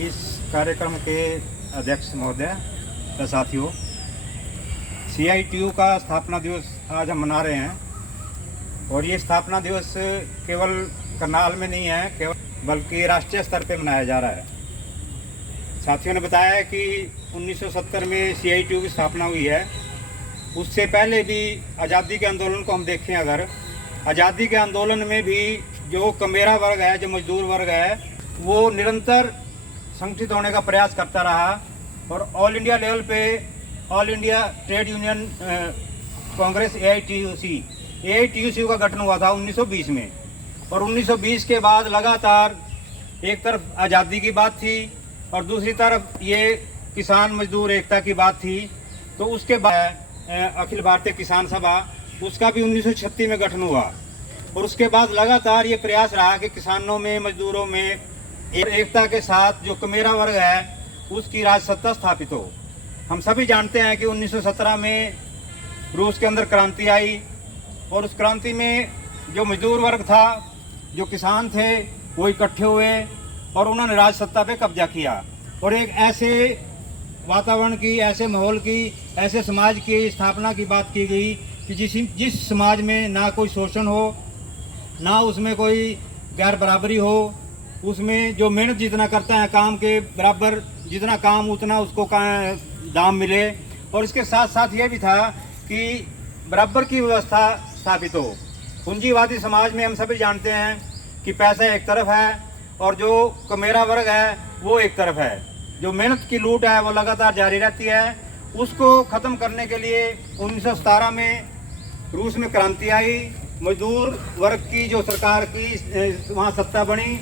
इस कार्यक्रम के अध्यक्ष महोदय व साथियों, CITU का स्थापना दिवस आज हम मना रहे हैं और ये स्थापना दिवस केवल करनाल में नहीं है केवल बल्कि राष्ट्रीय स्तर पे मनाया जा रहा है। साथियों ने बताया है कि 1970 में CITU की स्थापना हुई है। उससे पहले भी आज़ादी के आंदोलन को हम देखें, अगर आज़ादी के आंदोलन में भी जो कमेरा वर्ग है, जो मजदूर वर्ग है, वो निरंतर संगठित होने का प्रयास करता रहा और ऑल इंडिया लेवल पे all India trade union Congress AITUC का गठन हुआ था 1920 में। और 1920 के बाद लगातार एक तरफ आज़ादी की बात थी और दूसरी तरफ ये किसान मजदूर एकता की बात थी। तो उसके बाद अखिल भारतीय किसान सभा, उसका भी 1936 में गठन हुआ और उसके बाद लगातार ये प्रयास रहा कि किसानों में, मजदूरों में एकता के साथ जो कमेरा वर्ग है उसकी राज सत्ता स्थापित हो। हम सभी जानते हैं कि 1917 में रूस के अंदर क्रांति आई और उस क्रांति में जो मजदूर वर्ग था, जो किसान थे, वो इकट्ठे हुए और उन्होंने राज सत्ता पे कब्जा किया और एक ऐसे वातावरण की, ऐसे माहौल की, ऐसे समाज की स्थापना की बात की गई कि जिस समाज में ना कोई शोषण हो, ना उसमें कोई गैर बराबरी हो, उसमें जो मेहनत जितना करता है काम के बराबर जितना काम उतना उसको दाम मिले। और इसके साथ साथ ये भी था कि बराबर की व्यवस्था स्थापित हो। पूंजीवादी समाज में हम सभी जानते हैं कि पैसा एक तरफ है और जो कमेरा वर्ग है वो एक तरफ है। जो मेहनत की लूट है वो लगातार जारी रहती है। उसको ख़त्म करने के लिए 1917 में रूस में क्रांति आई, मजदूर वर्ग की जो सरकार की वहाँ सत्ता बनी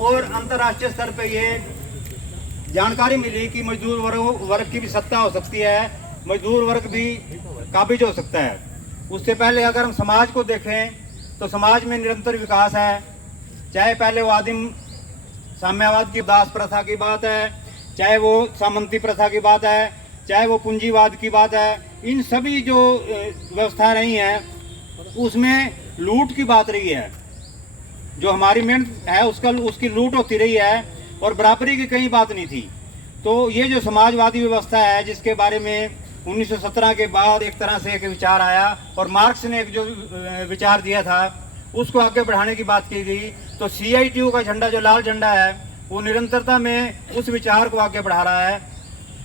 और अंतर्राष्ट्रीय स्तर पे ये जानकारी मिली कि मजदूर वर्ग की भी सत्ता हो सकती है, मजदूर वर्ग भी काबिज हो सकता है। उससे पहले अगर हम समाज को देखें तो समाज में निरंतर विकास है। चाहे पहले वो आदिम साम्यवाद की दास प्रथा की बात है, चाहे वो सामंती प्रथा की बात है, चाहे वो पूंजीवाद की बात है, इन सभी जो व्यवस्था रही हैं उसमें लूट की बात रही है। जो हमारी मेहनत है उसकी लूट होती रही है और बराबरी की कहीं बात नहीं थी। तो ये जो समाजवादी व्यवस्था है जिसके बारे में 1917 के बाद एक तरह से एक विचार आया और मार्क्स ने एक जो विचार दिया था उसको आगे बढ़ाने की बात की गई। तो CITU का झंडा, जो लाल झंडा है, वो निरंतरता में उस विचार को आगे बढ़ा रहा है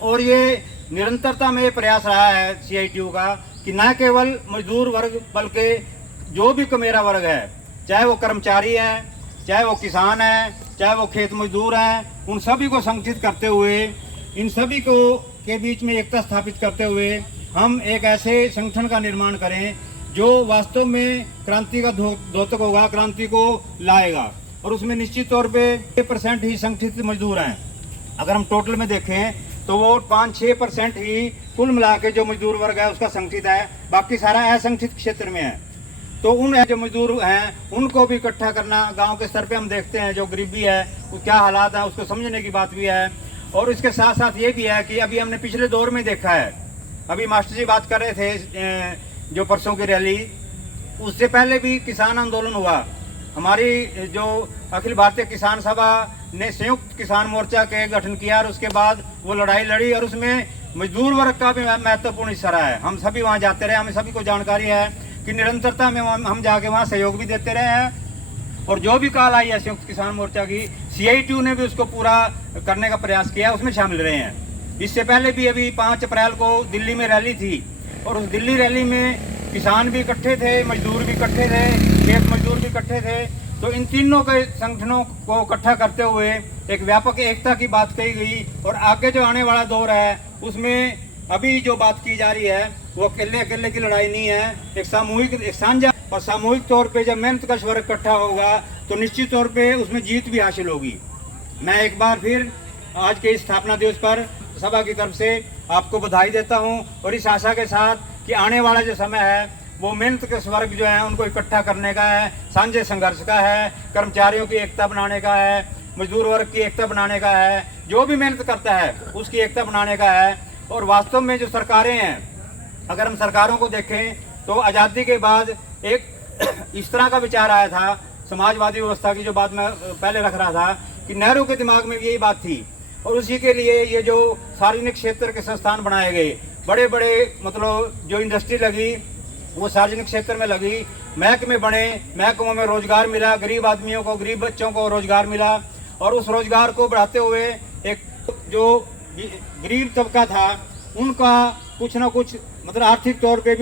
और ये निरंतरता में ये प्रयास रहा है CITU का कि न केवल मजदूर वर्ग बल्कि जो भी कमेरा वर्ग है, चाहे वो कर्मचारी हैं, चाहे वो किसान हैं, चाहे वो खेत मजदूर हैं, उन सभी को संगठित करते हुए, इन सभी को के बीच में एकता स्थापित करते हुए हम एक ऐसे संगठन का निर्माण करें जो वास्तव में क्रांति का द्योतक होगा, क्रांति को लाएगा। और उसमें निश्चित तौर पे 6% ही संगठित मजदूर हैं। अगर हम टोटल में देखें तो वो 5-6% ही कुल मिला के जो मजदूर वर्ग है उसका संगठित है, बाकी सारा असंगठित क्षेत्र में है। तो उन जो मजदूर हैं उनको भी इकट्ठा करना, गांव के स्तर पे हम देखते हैं जो गरीबी है वो क्या हालात है उसको समझने की बात भी है। और इसके साथ साथ ये भी है कि अभी हमने पिछले दौर में देखा है, अभी मास्टर जी बात कर रहे थे जो परसों की रैली, उससे पहले भी किसान आंदोलन हुआ। हमारी जो अखिल भारतीय किसान सभा ने संयुक्त किसान मोर्चा के गठन किया और उसके बाद वो लड़ाई लड़ी और उसमें मजदूर वर्ग का भी महत्वपूर्ण हिस्सा रहा है। हम सभी वहाँ जाते रहे, हमें सभी को जानकारी है कि निरंतरता में हम जाके वहाँ सहयोग भी देते रहे हैं और जो भी कॉल आई है संयुक्त किसान मोर्चा की, CITU ने भी उसको पूरा करने का प्रयास किया, उसमें शामिल रहे हैं। इससे पहले भी अभी 5 अप्रैल को दिल्ली में रैली थी और उस दिल्ली रैली में किसान भी इकट्ठे थे, मजदूर भी इकट्ठे थे, खेत मजदूर भी इकट्ठे थे। तो इन तीनों के संगठनों को इकट्ठा करते हुए एक व्यापक एकता की बात कही गई और आगे जो आने वाला दौर है उसमें अभी जो बात की जा रही है वो अकेले की लड़ाई नहीं है, एक सामूहिक, एक साझा और सामूहिक तौर पे जब मेहनत का वर्ग इकट्ठा होगा तो निश्चित तौर पे उसमें जीत भी हासिल होगी। मैं एक बार फिर आज के स्थापना दिवस पर सभा की तरफ से आपको बधाई देता हूं और इस आशा के साथ कि आने वाला जो समय है वो मेहनत के वर्ग जो है उनको इकट्ठा करने का है, साझे संघर्ष का है, कर्मचारियों की एकता बनाने का है, मजदूर वर्ग की एकता बनाने का है, जो भी मेहनत करता है उसकी एकता बनाने का है। और वास्तव में जो सरकारें हैं, अगर हम सरकारों को देखें तो आज़ादी के बाद एक इस तरह का विचार आया था समाजवादी व्यवस्था की जो बात मैं पहले रख रहा था कि नेहरू के दिमाग में भी यही बात थी, और उसी के लिए ये जो सार्वजनिक क्षेत्र के संस्थान बनाए गए, बड़े बड़े मतलब जो इंडस्ट्री लगी वो सार्वजनिक क्षेत्र में लगी, महकमे बने, महकमों में रोजगार मिला, गरीब आदमियों को, गरीब बच्चों को रोजगार मिला, और उस रोजगार को बढ़ाते हुए एक जो गरीब तबका था उनका कुछ ना कुछ मतलब आर्थिक तौर पे भी